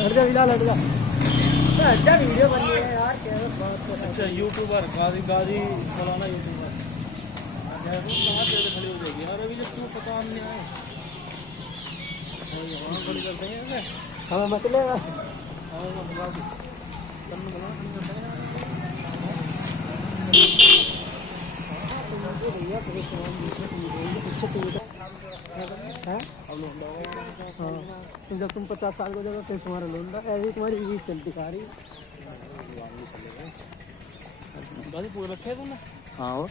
हट जा बिलाल हट जा। अच्छा वीडियो बन रही है यार क्या बात। अच्छा यूट्यूबर गाजी गाजी फलाना यूट्यूबर कहाँ से खड़ी हो जाएगी यार अभी जब क्यों पता नहीं आए वहाँ खड़ी कर देंगे हमें मतलब हमें मतलब जब तुम 50 साल को जगह फिर तुम्हारा लोन था ऐसी तुम्हारी ईद चलती खा रही पूरे रखे तुमने। हाँ और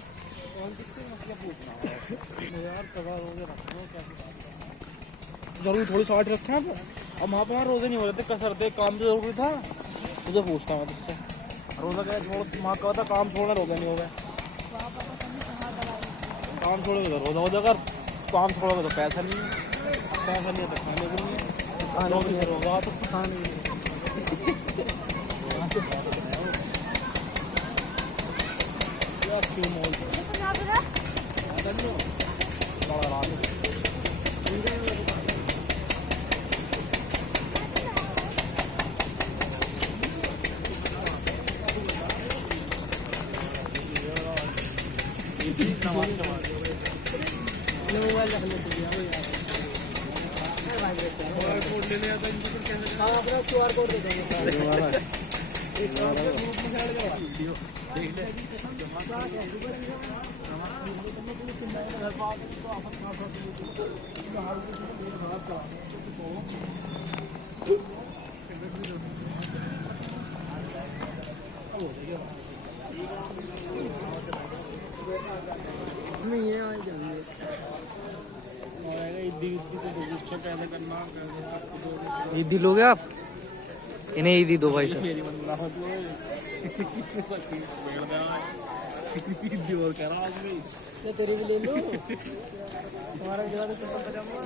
यार जरूरी थोड़ी शॉर्ट रखे हैं अब वहाँ पर रोजे नहीं हो रहे थे कसर थे काम भी जरूरी था तुझे पूछता मैं तुझसे रोजा क्या छोड़ माँ का था काम छोड़ना रोजा नहीं हो गया काम छोड़ोगे तो रोजा हो जाएगा काम छोड़ोगे तो पैसा नहीं है तो खाने को नहीं है नौकरी से रोजा तो खाने QR कोड दे देंगे ईदी लोगे आप इन्हें ईदी दो भाई साहब तेरी भी ले लो तुम्हारा जगह तो पजामा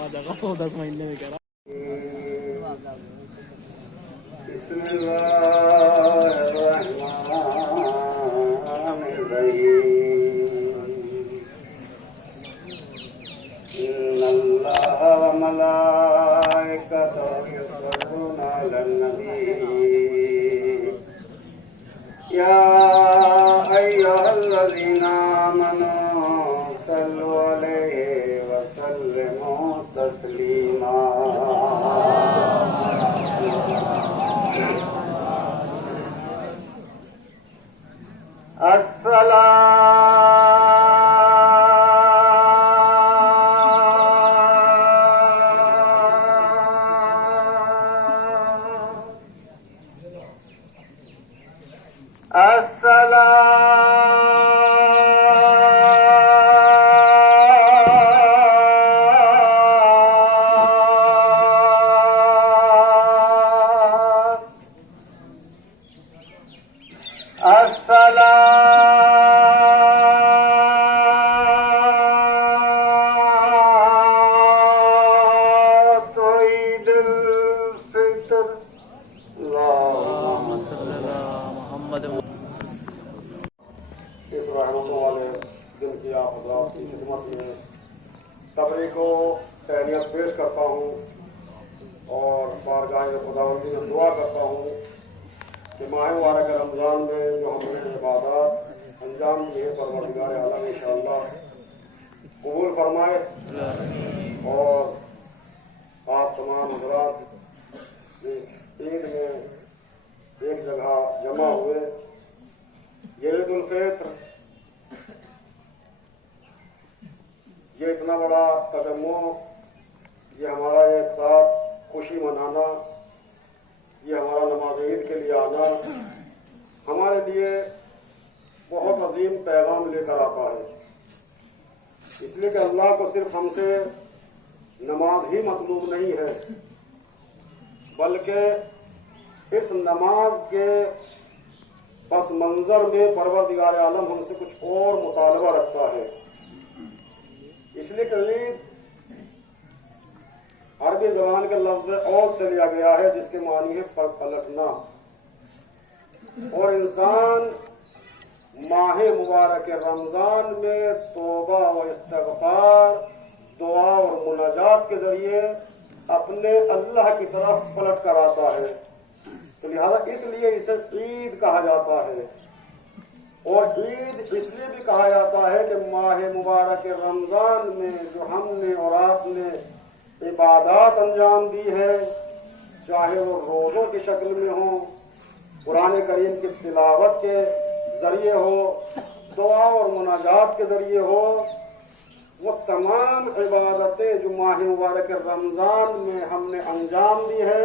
आ जाएगा 10 महीने में कह रहा तबरी को तहनियत पेश करता हूँ और बारगाह खुदावंदी में दुआ करता हूँ कि माह मुबारक रमज़ान में जो हमने इबादत अंजाम दिए परवरदिगार आलम इंशाअल्लाह कबूल फरमाए और आप तमाम हज़रात इस ईद में एक जगह जमा हुए। ये ईद उल फित्र ये इतना बड़ा कदम ये हमारा एक साथ खुशी मनाना ये हमारा नमाज ईद के लिए आना हमारे लिए बहुत अजीम पैगाम लेकर आता है। इसलिए कि अल्लाह को सिर्फ हमसे नमाज ही मतलूब नहीं है बल्कि इस नमाज के बस मंजर में परवरदिगार आलम हमसे कुछ और मुतालबा रखता है। इसलिए कि ईद अरबी ज़बान के लफ्ज़ और से लिया गया है जिसके मानी है पलटना, और इंसान माह मुबारक रमज़ान में तौबा व इस्तिग़फ़ार, दुआ और मुनाजात के ज़रिए अपने अल्लाह की तरफ पलट कर आता है। तो लिहाजा इसलिए इसे ईद कहा जाता है। और ईद इसलिए भी कहा जाता है कि माह मुबारक रमज़ान में जो हमने और आपने इबादत अंजाम दी है, चाहे वो रोज़ों की शक्ल में हो, कुरान करीम की तिलावत के ज़रिए हो, दुआ और मुनाजात के ज़रिए हो, वो तमाम इबादतें जो माह मुबारक रमज़ान में हमने अंजाम दी है,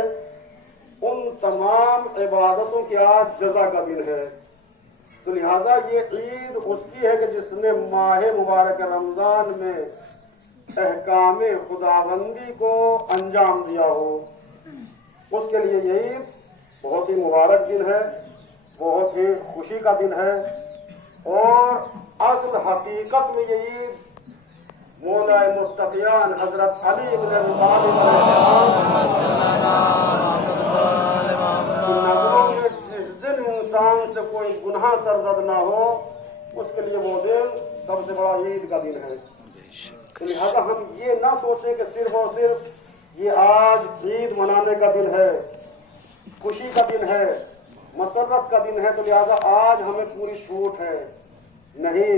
उन तमाम इबादतों की आज जज़ा का दिन है। तो लिहाजा ये ईद उसकी है कि जिसने माह मुबारक रमज़ान में अहकाम खुदाबंदी को अंजाम दिया हो, उसके लिए ये ईद बहुत ही मुबारक दिन है, बहुत ही खुशी का दिन है। और असल हकीकत में ये ईद मौला मुत्तक़ियान हजरत अली इब्न अबी तालिब नज़रों में जिस दिन इंसान से कोई गुनाह सरजद ना हो, उसके लिए वो दिन सबसे बड़ा ईद का दिन है। तो लिहाजा हम ये ना सोचें कि सिर्फ और सिर्फ ये आज ईद मनाने का दिन है, खुशी का दिन है, मसरत का दिन है, तो लिहाजा आज हमें पूरी छूट है। नहीं,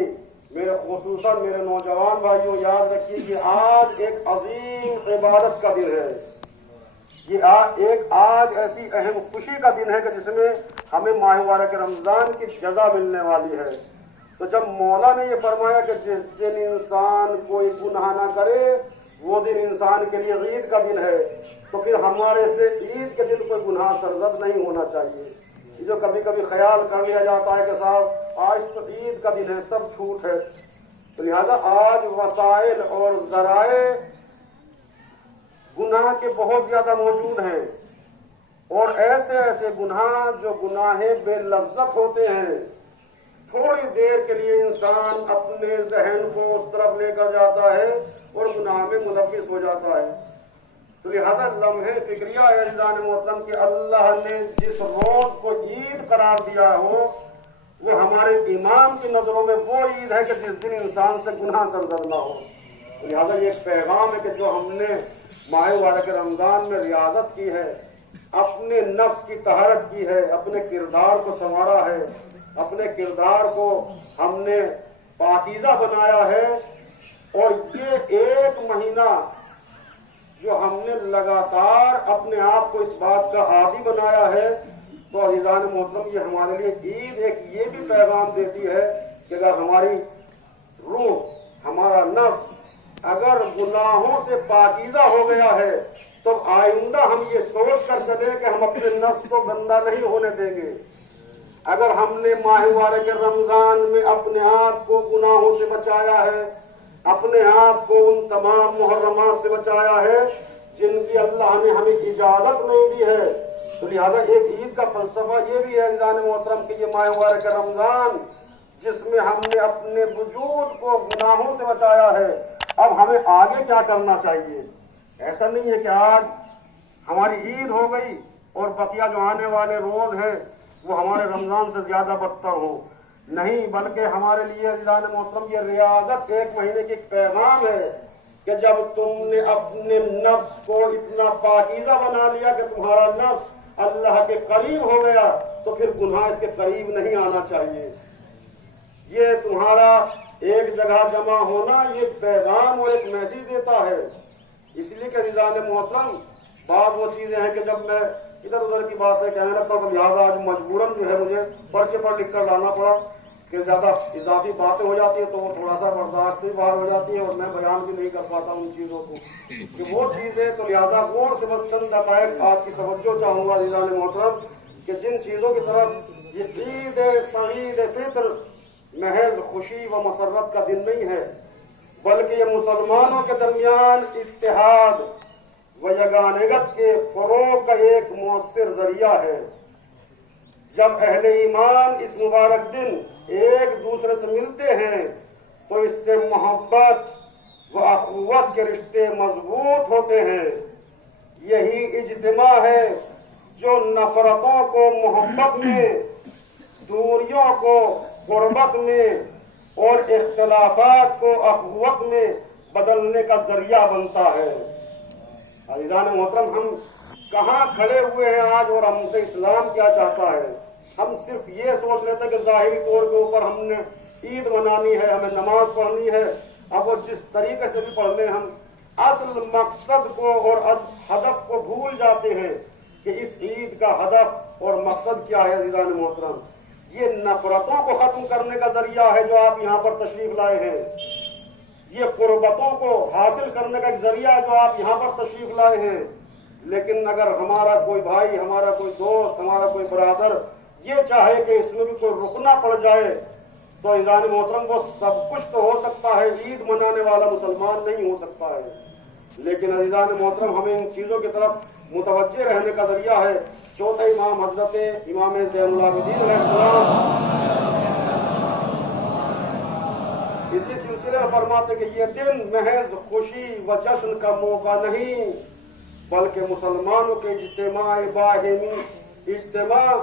मेरे खुसूसन मेरे नौजवान भाइयों, याद रखिए कि आज एक अजीम इबादत का दिन है। ये आज ऐसी अहम खुशी का दिन है कि जिसमें हमें माह मुबारक रमज़ान की जज़ा मिलने वाली है। तो जब मौला ने ये फरमाया कि जिस दिन इंसान कोई गुनाह ना करे वो दिन इंसान के लिए ईद का दिन है, तो फिर हमारे से ईद के दिन कोई गुनाह सरजद नहीं होना चाहिए। जो कभी कभी ख्याल कर लिया जाता है कि साहब आज तो ईद का दिन है, सब छूट है। तो लिहाजा आज वसाइल और ज़राए गुनाह के बहुत ज्यादा मौजूद हैं, और ऐसे ऐसे गुनाह जो गुनाहे बेलज्जत होते हैं, थोड़ी देर के लिए इंसान अपने जहन को उस तरफ लेकर जाता है और गुनाह में मुलव्विस हो जाता है। तो लिहाजा लम्हे फिक्रिया है रिज़ान मोहतरम कि अल्लाह ने जिस रोज को ईद करार दिया हो, वो हमारे इमाम की नजरों में वो ईद है कि जिस दिन इंसान से गुनाह सरजद ना हो। तो लिहाजा ये एक पैगाम है कि जो हमने माह मुबारक रमजान में रियाजत की है, अपने नफ्स की तहरत की है, अपने किरदार को संवारा है, अपने किरदार को हमने पाकीज़ा बनाया है, और ये एक महीना जो हमने लगातार अपने आप को इस बात का आदी बनाया है, तो अज़ीज़ान मोहतरम ये हमारे लिए ईद एक ये भी पैगाम देती है कि अगर हमारी रूह, हमारा नफ्स अगर गुनाहों से पाकीज़ा हो गया है, तो आइंदा हम ये सोच कर चले कि हम अपने नफ्स को गंदा नहीं होने देंगे। अगर हमने माह मुबारक रमजान में अपने आप को गुनाहों से बचाया है, अपने आप को उन तमाम मुहर्रमात से बचाया है जिनकी अल्लाह ने हमें इजाजत नहीं दी है, तो लिहाजा एक ईद का फलसफा ये भी है अज़ीज़ान मोहतरम कि ये माह मुबारक रमजान जिसमें हमने अपने वजूद को गुनाहों से बचाया है, अब हमें आगे क्या करना चाहिए। ऐसा नहीं है कि आज हमारी ईद हो गई और बकिया जो आने वाले रोज हैं वो हमारे रमजान से ज्यादा बदतर हो, नहीं, बल्कि हमारे लिए अज़ीज़ान मोहतरम ये रियाजत एक महीने की पैगाम है कि जब तुमने अपने नफ्स को इतना पाकीज़ा बना लिया कि तुम्हारा नफ्स अल्लाह के करीब हो गया, तो फिर गुनाह इसके करीब नहीं आना चाहिए। ये तुम्हारा एक जगह जमा होना ये पैगाम और एक मैसेज देता है। इसलिए कि अज़ीज़ान मोहतरम बात वो चीजें हैं कि जब मैं इधर उधर की बातें कहने लगता हूँ तो लिहाजा आज मजबूरन जो है मुझे पर्चे पर लिख कर लाना पड़ा कि ज्यादा इजाफी बातें हो जाती है तो वो थोड़ा सा बर्दाश्त से बाहर हो जाती है और मैं बयान भी नहीं कर पाता उन चीजों को कि वो चीजें। तो लिहाजा गौर से बस चंद दक़ाइक़ आपकी तवज्जो चाहूंगा अज़ीज़ान मोहतरम कि जिन चीजों की तरफ ये ईद सईद फित्र महज खुशी व मसरत का दिन नहीं है, बल्कि ये मुसलमानों के दरमियान इत्तेहाद व यगानगत के फरोग का एक मुअस्सिर जरिया है, جب اہل ایمان اس مبارک دن ایک دوسرے سے ملتے ہیں تو اس سے محبت و اخوت کے رشتے مضبوط ہوتے ہیں۔ یہی اجتماع ہے جو نفرتوں کو محبت میں، دوریوں کو قربت میں اور اختلافات کو اخوت میں بدلنے کا ذریعہ بنتا ہے۔ عزیزان محترم، ہم کہاں کھڑے ہوئے ہیں آج اور ہم سے اسلام کیا چاہتا ہے؟ ہم صرف یہ سوچ لیتے ہیں کہ ظاہری طور کے اوپر ہم نے عید منانی ہے، ہمیں نماز پڑھنی ہے، اب وہ جس طریقے سے بھی پڑھ لیں، ہم اصل مقصد کو اور ہدف کو بھول جاتے ہیں کہ اس عید کا ہدف اور مقصد کیا ہے۔ عزیزان محترم، یہ نفرتوں کو ختم کرنے کا ذریعہ ہے جو آپ یہاں پر تشریف لائے ہیں، یہ قربتوں کو حاصل کرنے کا ایک ذریعہ ہے جو آپ یہاں پر تشریف لائے ہیں۔ لیکن اگر ہمارا کوئی بھائی، ہمارا کوئی دوست، ہمارا کوئی برادر یہ چاہے کہ اس میں بھی کوئی رکنا پڑ جائے تو عزیزان محترم وہ سب کچھ تو ہو سکتا ہے، عید منانے والا مسلمان نہیں ہو سکتا ہے۔ لیکن عزیزان محترم، ہمیں ان چیزوں کی طرف متوجہ رہنے کا ذریعہ ہے چوتھے امام حضرت امام زین العابدین علیہ السلام اسی سلسلے میں فرماتے کہ یہ دن محض خوشی و جشن کا موقع نہیں بلکہ مسلمانوں کے اجتماع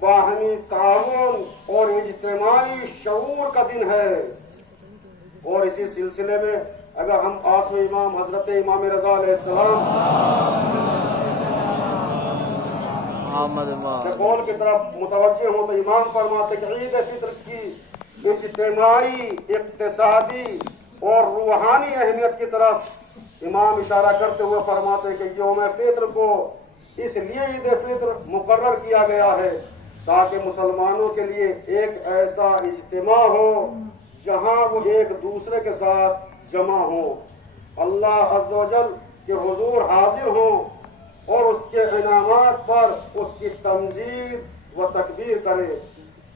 باہمی تعاون اور اجتماعی شعور کا دن ہے۔ اور اسی سلسلے میں اگر ہم آٹھویں امام حضرت امام رضا علیہ السلام کے قول کی طرف متوجہ ہوں تو امام فرماتے کہ عید فطر کی اجتماعی، اقتصادی اور روحانی اہمیت کی طرف امام اشارہ کرتے ہوئے فرماتے کہ یوم فطر کو اس لیے عید فطر مقرر کیا گیا ہے تاکہ مسلمانوں کے لیے ایک ایسا اجتماع ہو جہاں وہ ایک دوسرے کے ساتھ جمع ہوں، اللہ عز و جل کے حضور حاضر ہوں اور اس کے انعامات پر اس کی تمجید و تکبیر کرے۔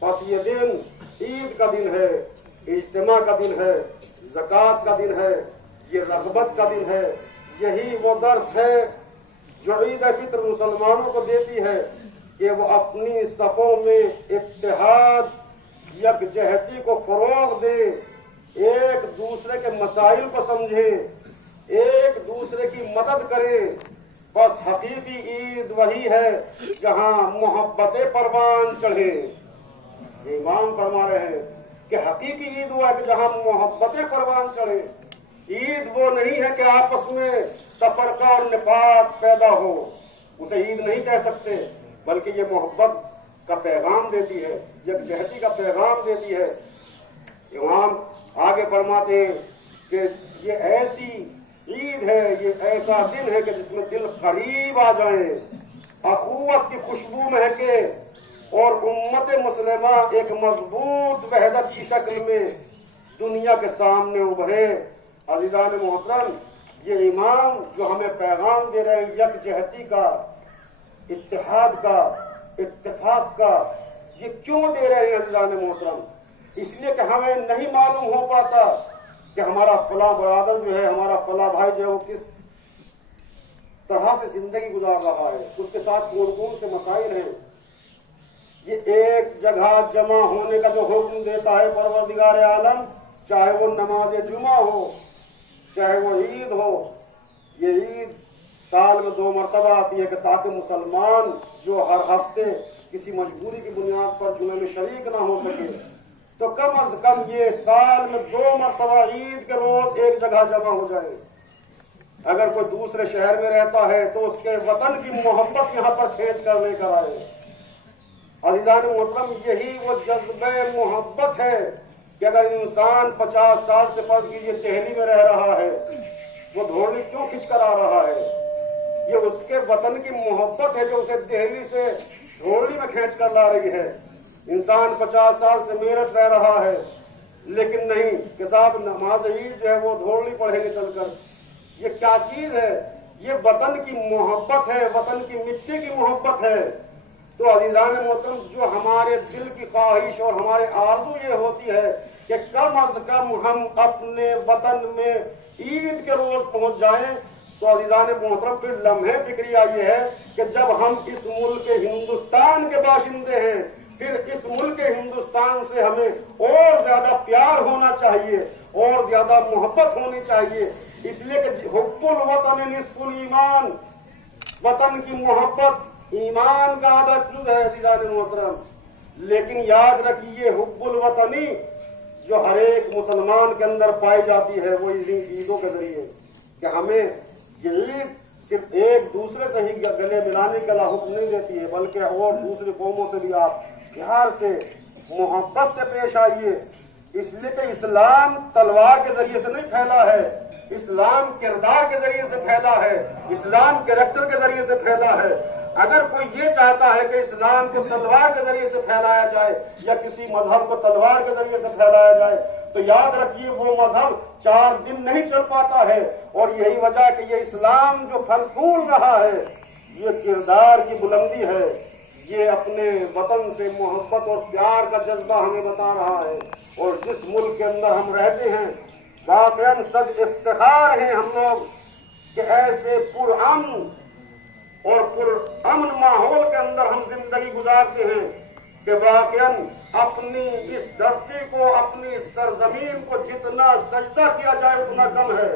بس یہ دن عید کا دن ہے، اجتماع کا دن ہے، زکوٰۃ کا دن ہے، یہ رغبت کا دن ہے۔ یہی وہ درس ہے جو عید فطر مسلمانوں کو دیتی ہے کہ وہ اپنی صفوں میں اتحاد، یکجہتی کو فروغ دیں، ایک دوسرے کے مسائل کو سمجھیں، ایک دوسرے کی مدد کریں۔ بس حقیقی عید وہی ہے جہاں محبت پروان چڑھے۔ امام فرما رہے ہیں کہ حقیقی عید وہ ہے کہ جہاں محبت پروان چڑھے۔ عید وہ نہیں ہے کہ آپس میں تفرقہ اور نفاق پیدا ہو، اسے عید نہیں کہہ سکتے، بلکہ یہ محبت کا پیغام دیتی ہے، یکجہتی کا پیغام دیتی ہے۔ امام آگے فرماتے ہیں کہ یہ ایسی عید ہے، یہ ایسا دن ہے کہ جس میں دل قریب آ جائیں، اخوت کی خوشبو مہکے اور امت مسلمہ ایک مضبوط وحدت کی شکل میں دنیا کے سامنے ابھرے۔ عزیزان محترم، یہ امام جو ہمیں پیغام دے رہے ہیں یکجہتی کا، اتحاد کا، اتفاق کا، یہ کیوں دے رہے ہیں عزیزان محترم؟ اس لیے کہ ہمیں نہیں معلوم ہو پاتا کہ ہمارا فلاں برادر جو ہے، ہمارا فلاں بھائی جو ہے وہ کس طرح سے زندگی گزار رہا ہے، اس کے ساتھ کون کون سے مسائل ہیں۔ یہ ایک جگہ جمع ہونے کا جو حکم دیتا ہے پروردگار عالم، چاہے وہ نماز جمعہ ہو، چاہے وہ عید ہو، یہ عید سال میں 2 مرتبہ آتی ہے کہ تاکہ مسلمان جو ہر ہفتے کسی مجبوری کی بنیاد پر جمعے میں شریک نہ ہو سکے تو کم از کم یہ سال میں 2 مرتبہ عید کے روز ایک جگہ جمع ہو جائے۔ اگر کوئی دوسرے شہر میں رہتا ہے تو اس کے وطن کی محبت یہاں پر کھینچ کر لے کر آئے۔ عزیزان محترم، یہی وہ جذبہ محبت ہے کہ اگر انسان 50 سال سے فرض کیجیے دہلی میں رہ رہا ہے، وہ دھوڑی کیوں کھینچ کر آ رہا ہے؟ یہ اس کے وطن کی محبت ہے جو اسے دہلی سے دھوڑی میں کھینچ کر لا رہی ہے۔ انسان 50 سال سے میرٹھ رہ رہا ہے لیکن نہیں کہ صاحب نماز عید جو ہے وہ دھوڑی پڑھیں گے چل کر۔ یہ کیا چیز ہے؟ یہ وطن کی محبت ہے، وطن کی مٹی کی محبت ہے۔ تو عزیزان محترم، جو ہمارے دل کی خواہش اور ہمارے آرزو یہ ہوتی ہے کہ کم از کم ہم اپنے وطن میں عید کے روز پہنچ جائیں तो अजीजान मोहतरम फिर लम्हे फिक्रिया ये है कि जब हम इस मुल्क हिंदुस्तान के बाशिंदे हैं, फिर इस मुल्क हिंदुस्तान से हमें और ज्यादा प्यार होना चाहिए और ज्यादा मोहब्बत होनी चाहिए। इसलिए कि हुब्बुल वतन निस्फुल ईमान, वतन की मोहब्बत ईमान का आधा जुज़ है अज़ीज़ान मोहतरम। लेकिन याद रखिए हुब्बुल वतनी जो हर एक मुसलमान के अंदर पाई जाती है वो ईदों के जरिए, कि हमें ये ईद सिर्फ एक दूसरे से ही गले मिलाने का हुक्म नहीं देती है, बल्कि और दूसरी कौमों से भी आप प्यार से मोहब्बत से पेश आइए। इसलिए कि इस्लाम तलवार के जरिए से नहीं फैला है, इस्लाम किरदार के जरिए से फैला है, इस्लाम कैरेक्टर के जरिए से फैला है। अगर कोई ये चाहता है कि इस्लाम को तलवार के जरिए से फैलाया जाए या किसी मजहब को तलवार के जरिए से फैलाया जाए, तो याद रखिए वो मजहब 4 दिन नहीं चल पाता है। और यही वजह है कि ये इस्लाम जो फल फूल रहा है ये किरदार की बुलंदी है, ये अपने वतन से मोहब्बत और प्यार का जज्बा हमें बता रहा है। और जिस मुल्क के अंदर हम रहते हैं वाकई सद इफ्तिखार हैं हम लोग कि ऐसे पुरअमन और पुरअमन माहौल के अंदर हम जिंदगी गुजारते हैं कि वाकई अपनी इस धरती को, अपनी सरजमीन को जितना सजदा किया जाए उतना कम है।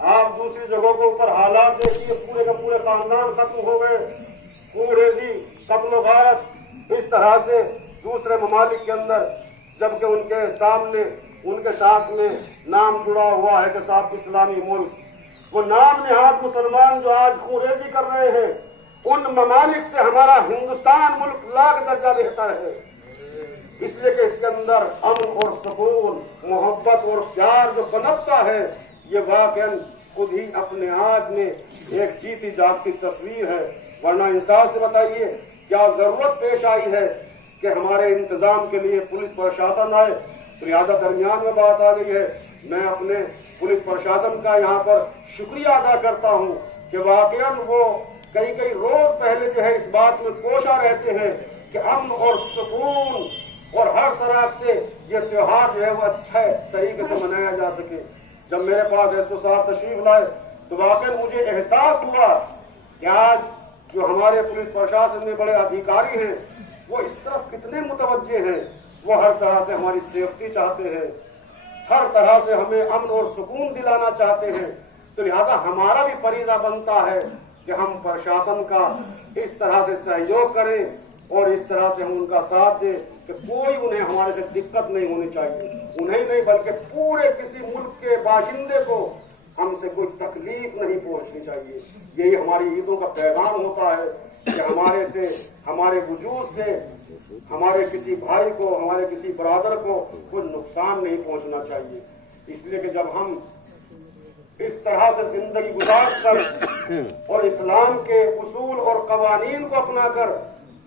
आप दूसरी जगहों के ऊपर हालात देखिए, पूरे के पूरे खानदान खत्म हो गए, पूरे जी कत्ल गारत इस तरह से दूसरे ममालिक के अंदर, जबकि उनके सामने उनके साथ में नाम जुड़ा हुआ है कि साथ इस्लामी मुल्क, वो नाम निहाद मुसलमान जो आज खूरेजी कर रहे हैं, उन ममालिक से हमारा हिंदुस्तान मुल्क लाख दर्जा बेहतर है। इसलिए कि इसके अंदर अमन और सुकून, मोहब्बत और प्यार जो पनपता है ये वाकई खुद ही अपने आप में एक जीती जागती तस्वीर है। वरना इंसाफ से बताइए क्या जरूरत पेश आई है कि हमारे इंतजाम के लिए पुलिस प्रशासन आए? तो लिहाजा दरमियान में बात आ गई है, मैं अपने पुलिस प्रशासन का यहाँ पर शुक्रिया अदा करता हूँ कि वाकई वो कई रोज पहले जो है इस बात में कोशा रहते हैं कि अमन और सुकून और हर तरह से ये त्योहार जो है वो अच्छे तरीके से मनाया जा सके। जब मेरे पास एसओ साहब तशरीफ लाए तो वाकई मुझे एहसास हुआ कि आज जो हमारे पुलिस प्रशासन में बड़े अधिकारी हैं वो इस तरफ कितने मुतवज्जे हैं, वो हर तरह से हमारी सेफ्टी चाहते हैं, हर तरह से हमें अमन और सुकून दिलाना चाहते हैं। तो लिहाजा हमारा भी फरीजा बनता है कि हम प्रशासन का इस तरह से सहयोग करें और इस तरह से हम उनका साथ दें कि कोई उन्हें हमारे से दिक्कत नहीं होनी चाहिए, उन्हें नहीं बल्कि पूरे किसी मुल्क के बाशिंदे को हमसे कोई तकलीफ नहीं पहुंचनी चाहिए। यही हमारी ईदों का पैगाम होता है कि हमारे से, हमारे वजूद से हमारे किसी भाई को, हमारे किसी बरादर को कोई नुकसान नहीं पहुंचना चाहिए। इसलिए कि जब हम इस तरह से जिंदगी गुजार कर और इस्लाम के उसूल और कवानीन को अपना कर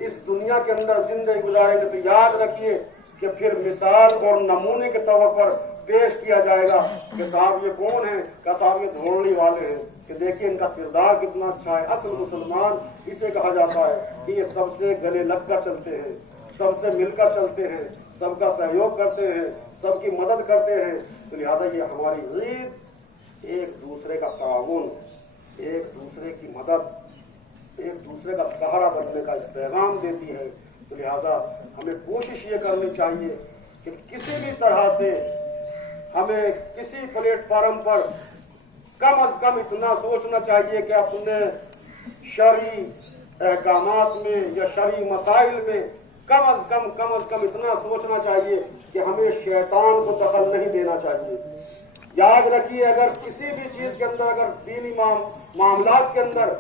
इस दुनिया के अंदर जिंदगी गुजारेंगे तो याद रखिए कि फिर मिसाल और नमूने के तौर पर पेश किया जाएगा कि साहब ये कौन है, क्या साहब ये धोरणी वाले हैं, कि देखिए इनका किरदार कितना अच्छा है। असल मुसलमान इसे कहा जाता है कि ये सबसे गले लगकर चलते हैं, सबसे मिलकर चलते हैं, सबका सहयोग करते हैं, सबकी मदद करते हैं। तो लिहाजा ये हमारी ईद एक दूसरे का ताउन, एक दूसरे की मदद, एक दूसरे का सहारा बनने का पैगाम देती है। तो लिहाजा हमें कोशिश ये करनी चाहिए कि किसी भी तरह से हमें किसी प्लेटफार्म पर कम अज कम इतना सोचना चाहिए कि अपने शरई अहकामात में या शरई मसाइल में कम अज कम इतना सोचना चाहिए कि हमें शैतान को दखल नहीं देना चाहिए। याद रखिए अगर किसी भी चीज के अंदर, अगर दीनी मामलात के अंदर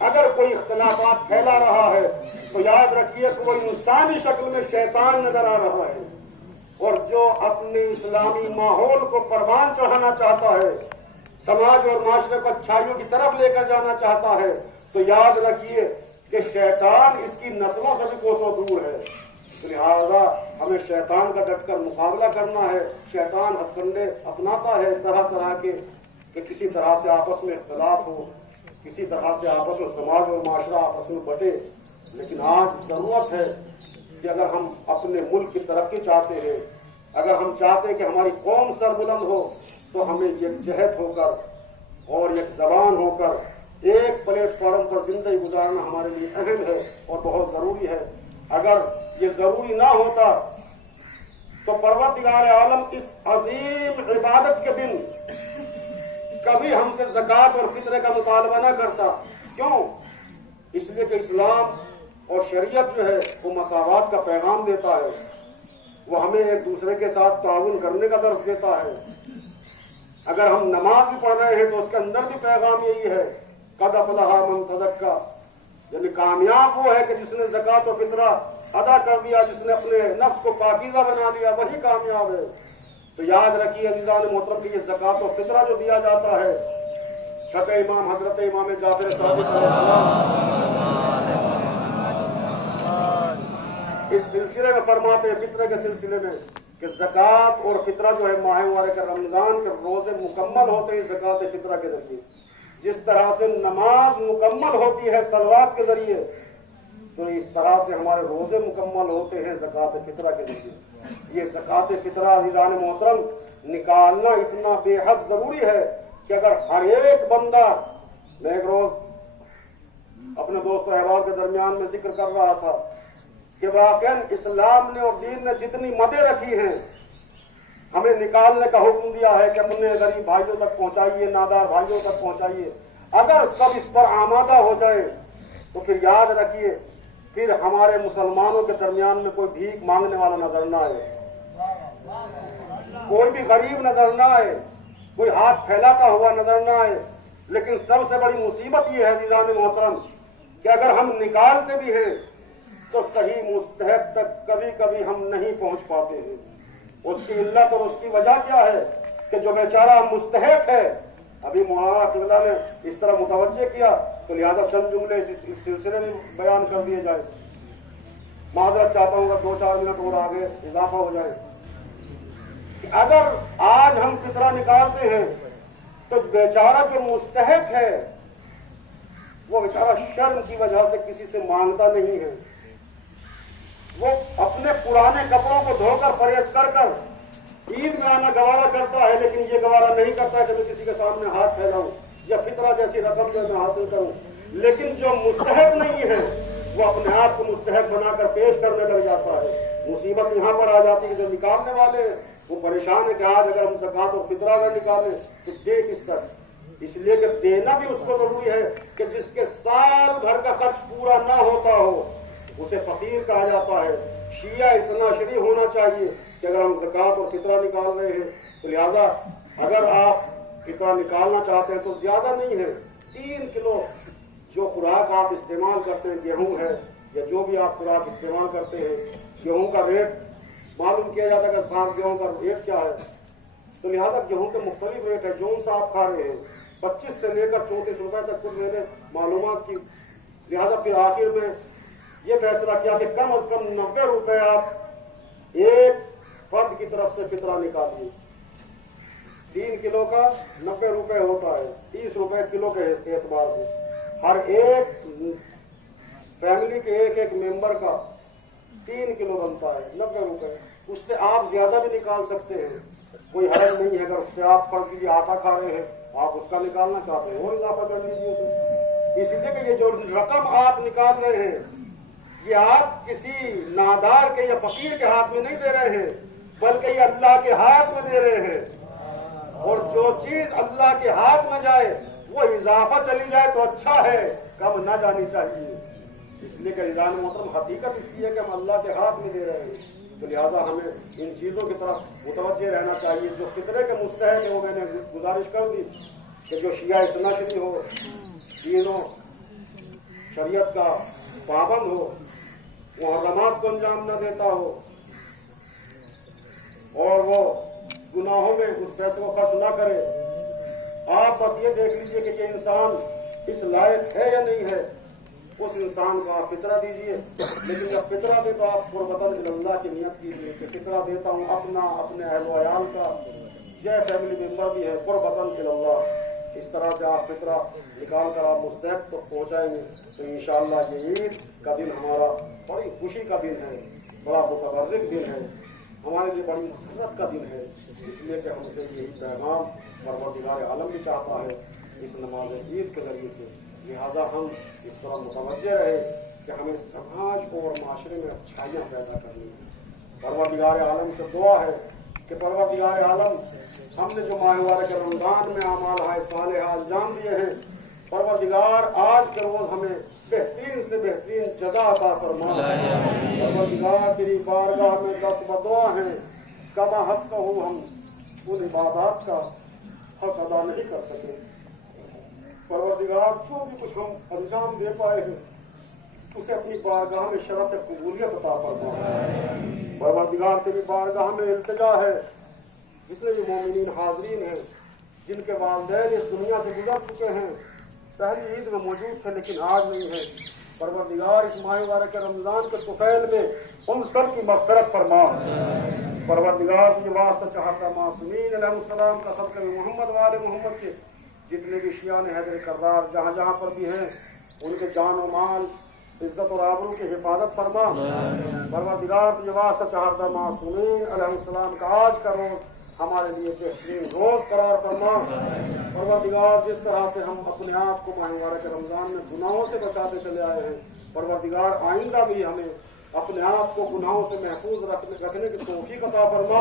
अगर कोई इख्तिलाफात फैला रहा है तो याद रखिए कि वो इंसानी शक्ल में शैतान नजर आ रहा है। और जो अपने इस्लामी माहौल को परवान चढ़ाना चाहता है, समाज और माशरे को अच्छाइयों की तरफ लेकर जाना चाहता है, तो याद रखिए कि शैतान इसकी नस्लों से भी कोसों दूर है। तो लिहाजा हमें शैतान का डटकर मुकाबला करना है। शैतान हथकंडे अपनाता है तरह तरह के कि किसी तरह से आपस में इख्तिलाफ हो, किसी तरह से आपस में समाज और माशरा आपस में बटे। लेकिन आज जरूरत है कि अगर हम अपने मुल्क की तरक्की चाहते हैं, अगर हम चाहते हैं कि हमारी कौम सरबुलंद हो, तो हमें यकजहत होकर اور یک زبان ہو کر ایک پلیٹ فارم پر زندگی گزارنا ہمارے لیے اہم ہے اور بہت ضروری ہے۔ اگر یہ ضروری نہ ہوتا تو پروردگار عالم اس عظیم عبادت کے دن کبھی ہم سے زکوٰۃ اور فطرے کا مطالبہ نہ کرتا۔ کیوں؟ اس لیے کہ اسلام اور شریعت جو ہے وہ مساوات کا پیغام دیتا ہے، وہ ہمیں ایک دوسرے کے ساتھ تعاون کرنے کا درس دیتا ہے۔ اگر ہم نماز بھی پڑھ رہے ہیں تو اس کے اندر بھی پیغام یہی ہے، قد افلح من تزکیٰ، یعنی کامیاب وہ ہے کہ جس نے زکوٰۃ و فطرہ ادا کر دیا، جس نے اپنے نفس کو پاکیزہ بنا لیا، وہی کامیاب ہے۔ تو یاد رکھیے عزیزان محترم کہ یہ زکوٰۃ و فطرہ جو دیا جاتا ہے، شق امام حضرت امام جعفر صادق علیہ السلام اس سلسلے میں فرماتے ہیں، فطرے کے سلسلے میں، کہ زکوٰۃ اور فطرہ جو ہے ماہ مبارک رمضان کے روزے مکمل ہوتے ہیں زکوٰۃ فطرہ کے ذریعے۔ جس طرح سے نماز مکمل ہوتی ہے صلوات کے ذریعے، تو اس طرح سے ہمارے روزے مکمل ہوتے ہیں زکوٰۃ فطرہ کے ذریعے۔ یہ زکوٰۃ فطرہ عزیزان محترم نکالنا اتنا بے حد ضروری ہے کہ اگر ہر ایک بندہ، میں ایک روز اپنے دوست و احباب کے درمیان میں ذکر کر رہا تھا کہ واقعاً اسلام نے اور دین نے جتنی مدیں رکھی ہیں، ہمیں نکالنے کا حکم دیا ہے کہ اپنے غریب بھائیوں تک پہنچائیے، نادار بھائیوں تک پہنچائیے۔ اگر سب اس پر آمادہ ہو جائے تو پھر یاد رکھیے، پھر ہمارے مسلمانوں کے درمیان میں کوئی بھیک مانگنے والا نظر نہ آئے، کوئی بھی غریب نظر نہ آئے، کوئی ہاتھ پھیلاتا ہوا نظر نہ آئے۔ لیکن سب سے بڑی مصیبت یہ ہے عزیزان محترم کہ اگر ہم نکالتے بھی ہیں تو صحیح مستحق تک کبھی کبھی ہم نہیں پہنچ پاتے ہیں۔ اس کی علت اور اس کی وجہ کیا ہے کہ جو بیچارہ مستحق ہے، ابھی مولانا قبلہ نے اس طرح متوجہ کیا تو لہذا چند جملے اس سلسلے میں بیان کر دیے جائیں۔ معذرت چاہتا ہوں کہ 2-4 منٹ اور آگے اضافہ ہو جائے۔ اگر آج ہم فطرہ نکالتے ہیں تو بیچارہ جو مستحق ہے وہ بیچارہ شرم کی وجہ سے کسی سے مانگتا نہیں ہے، وہ اپنے پرانے کپڑوں کو دھو کر پریس کر کر عید میں آنا گوارا کرتا ہے، لیکن یہ گوارا نہیں کرتا کہ میں کسی کے سامنے ہاتھ پھیلاؤں یا فطرہ جیسی رقم جو میں حاصل کروں۔ لیکن جو مستحق نہیں ہے وہ اپنے آپ کو مستحق بنا کر پیش کرنے لگ جاتا ہے۔ مصیبت یہاں پر آ جاتی ہے کہ جو نکالنے والے ہیں وہ پریشان ہے کہ آج اگر ہم زکوٰۃ اور فطرہ نہ نکالیں تو دے کس طرح؟ اس لیے کہ دینا بھی اس کو ضروری ہے کہ جس کے سال بھر کا خرچ پورا نہ ہوتا ہو اسے فقیر کہا جاتا ہے۔ شیعہ اثنا عشری ہونا چاہیے کہ اگر ہم زکوٰۃ اور فطرہ نکال رہے ہیں تو لہٰذا اگر آپ فطرہ نکالنا چاہتے ہیں تو زیادہ نہیں ہے، 3 کلو جو خوراک آپ استعمال کرتے ہیں، گیہوں ہے یا جو بھی آپ خوراک استعمال کرتے ہیں، گیہوں کا ریٹ معلوم کیا جاتا ہے کہ صاف گیہوں کا ریٹ کیا ہے، تو لہٰذا گیہوں کے مختلف ریٹ ہے۔ جو سا آپ کھا رہے ہیں 25 سے لے کر 34 روپے تک کچھ میں نے معلومات کی، لہٰذا پھر آخر میں یہ فیصلہ کیا کہ کم از کم 90 روپے آپ ایک فرد کی طرف سے فطرہ نکالیے۔ 3 کلو کا 90 روپے ہوتا ہے، 30 روپے کلو کے اعتبار سے ہر ایک فیملی کے ایک ممبر کا 3 کلو بنتا ہے، 90 روپے۔ اس سے آپ زیادہ بھی نکال سکتے ہیں، کوئی حرج نہیں ہے۔ اگر اس سے آپ فرض کیجیے آٹا کھا رہے ہیں، آپ اس کا نکالنا چاہتے ہیں اور اضافہ کر لیجیے۔ اس لیے کہ یہ جو رقم آپ نکال رہے ہیں یہ آپ کسی نادار کے یا فقیر کے ہاتھ میں نہیں دے رہے ہیں، بلکہ یہ اللہ کے ہاتھ میں دے رہے ہیں۔ اور جو چیز اللہ کے ہاتھ میں جائے وہ اضافہ چلی جائے تو اچھا ہے، کم نہ جانی چاہیے۔ اس لیے کہ عزیزان محترم حقیقت اس کی ہے کہ ہم اللہ کے ہاتھ میں دے رہے ہیں، تو لہٰذا ہمیں ان چیزوں کی طرف متوجہ رہنا چاہیے۔ جو فطرے کے مستحق ہیں وہ میں نے گزارش کر دی کہ جو شیعہ اثنا عشری ہو، دینوں شریعت کا پابند ہو، محرمات کو انجام نہ دیتا ہو اور وہ گناہوں میں اس پیسے کو خرچ نہ کرے۔ آپ بس یہ دیکھ لیجئے کہ یہ انسان اس لائق ہے یا نہیں ہے، اس انسان کو آپ فطرہ دیجئے۔ لیکن جب فطرہ دے تو آپ قربتاً اللہ کی نیت کیجئے کہ فطرہ دیتا ہوں اپنا، اپنے اہل و عیال کا، یہ فیملی ممبر بھی ہے، قربتاً اللہ۔ اس طرح سے آپ فطرہ نکال کر آپ مستحق تک پہنچائیں گے تو انشاءاللہ یہ عید کا دن ہمارا بڑی خوشی کا دن ہے، بڑا متبرک دن ہے، ہمارے لیے بڑی مسرت کا دن ہے۔ اس لیے کہ ہم سے یہی پیغام پروردگار عالم بھی چاہتا ہے इस नमाज ईद के जरिए से। लिहाजा हम इस तरह मुतवज्जे रहे कि हमें समाज और माशरे में अच्छाइयाँ पैदा करनी है। परवरदिगार आलम से दुआ है कि परवरदिगार आलम हमने जो माह मुबारक रमज़ान में अमाल हाय सालेह अंजाम दिए हैं, परवरदिगार आज के रोज हमें बेहतरीन से बेहतरीन जज़ा अता फरमा। परवरदिगार तेरी बारगाह में दस्त बदुआ हैं, कमा हक कहूँ हम उन इबादत का हक अदा नहीं कर सके। परवरदिगार जो भी कुछ हम अंजाम दे पाए हैं उसे अपनी बारगाह में शरत कबूलियत अता फरमा। परवरदिगार तेरी बारगाह में इल्तिजा है, जितने भी मोमिनीन हाजरीन हैं जिनके वालिदैन इस दुनिया से गुजर चुके हैं, पहली ईद में मौजूद थे लेकिन आज नहीं है, परवरदिगार इस माह मुबारक रमज़ान के तुफैल में उन सब की मग़फ़िरत फरमा। परवरदिगार तुझे वास्ता चाहता मासूमीन अलैहिस्सलाम का सदक़े मोहम्मद वाले मोहम्मद के जितने भी शियान हैदर कर्रार जहाँ जहाँ पर भी हैं उनके जान और माल इज्जत और आबरू की हिफाजत फरमा। परवरदिगार तुझे वास्ता चाहता मासूमीन अलैहिस्सलाम का आज का रोज़ हमारे लिए बेहतरीन रोज़ करार फरमा। परवरदिगार जिस तरह से हम अपने आप को माह मुबारक रमज़ान में गुनाहों से बचाते चले आए हैं, परवरदिगार आइंदा भी हमें अपने आप को गुनाहों से महफूज रखने की तौफीक अता फरमा।